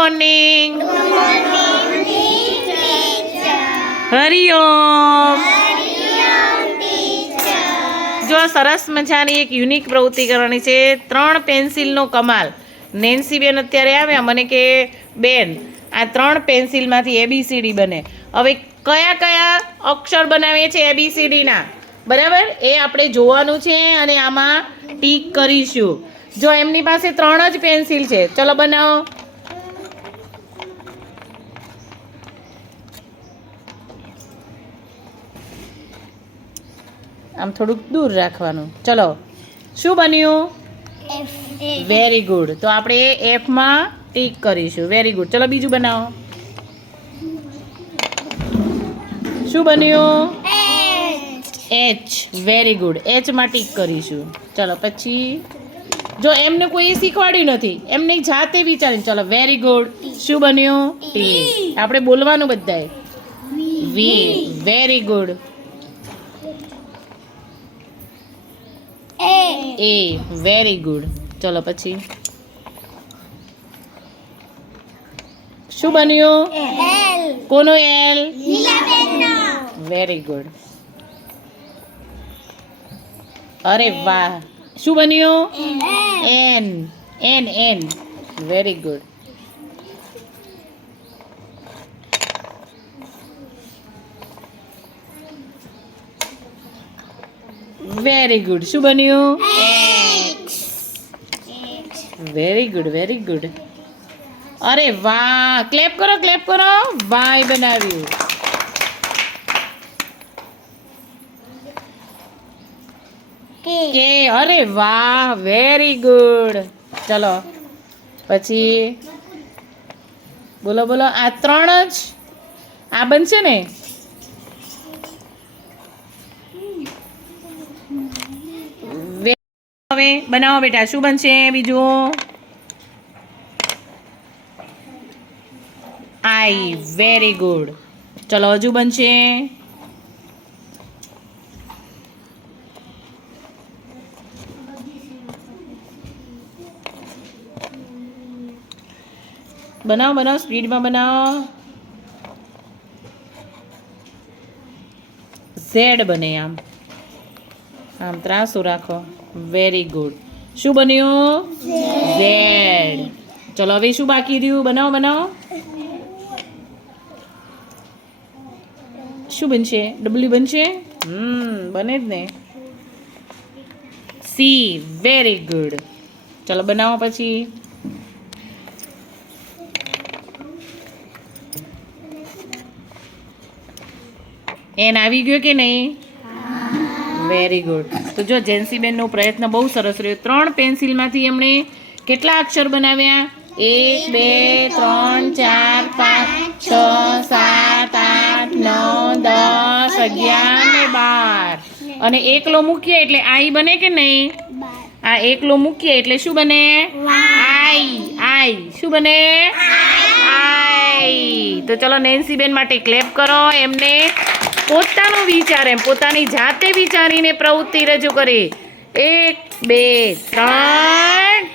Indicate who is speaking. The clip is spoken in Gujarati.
Speaker 1: મોર્નિંગ હરિઓમ જો આ સરસ મજાની એક યુનિક પ્રવૃત્તિ કરવાની છે ત્રણ પેન્સિલનો કમાલ. નેન્સીબેન અત્યારે આવ્યા મને કે બેન આ ત્રણ પેન્સિલમાંથી એબીસીડી બને. હવે કયા કયા અક્ષર બનાવીએ છીએ એબીસીડીના બરાબર? એ આપણે જોવાનું છે અને આમાં ટીક કરીશું. જો એમની પાસે ત્રણ જ પેન્સિલ છે ચલો બનાવો. આમ થોડુંક દૂર રાખવાનું. ચલો શું બન્યું? વેરી ગુડ તો આપણે એફમાં ટીક કરીશું. વેરી ગુડ ચલો બીજું બનાવો. શું બન્યું? એચ વેરી ગુડ એચમાં ટીક કરીશું. ચલો પછી જો એમને કોઈ શીખવાડ્યું નથી એમને જાતે વિચારીને ચલો વેરી ગુડ શું બન્યું? ટી આપણે બોલવાનું બધાએ. V very good A very good ચલો પછી. શું બન્યું? કોનો એલ વેરી ગુડ અરે વાહ. શું બન્યું? N N N very good very good શું બન્યું વેરી ગુડ વેરી ગુડ અરે વાહ ક્લેપ કરો ક્લેપ કરો વાય બનાવ્યું કે અરે વાહ વેરી ગુડ ચલો પછી બોલો બોલો આ ત્રણ જ? આ બનશે ને હવે બનાવો બેટા, શું બનશે બીજું? આઈ વેરી ગુડ ચલો, હજુ બનશે. બનાવો બનાવો, સ્પીડમાં બનાવો. ઝેડ બને આમ. આમ ત્રાસું રાખો. વેરી ગુડ શું બન્યું? ઝેડ ચલો હવે શું બાકી રહ્યું? બનાવો બનાવો. શું બનશે? ડબલ્યુ બનશે? હમ બને જ ને. સી વેરી ગુડ ચલો બનાવો પછી. એન આવી ગયો કે નહીં? વેરી ગુડ તો જો જેન્સીબેનનો પ્રયત્ન બહુ સરસ રહ્યો. ત્રણ પેન્સિલમાંથી એમણે કેટલા અક્ષર બનાવ્યા? એક બે ત્રણ ચાર પાંચ છ સાત આઠ નવ દસ અગિયાર ને બાર. અને એકલો મૂકીએ એટલે આઈ બને કે નહીં? આ એકલો મૂકીએ એટલે શું બને? આઈ. આઈ. શું બને? આઈ. તો ચલો નેન્સીબેન માટે ક્લેપ કરો. એમને પોતાનો વિચાર એમ પોતાની જાતે વિચારીને પ્રવૃત્તિ રજૂ કરી. એક બે ત્રણ.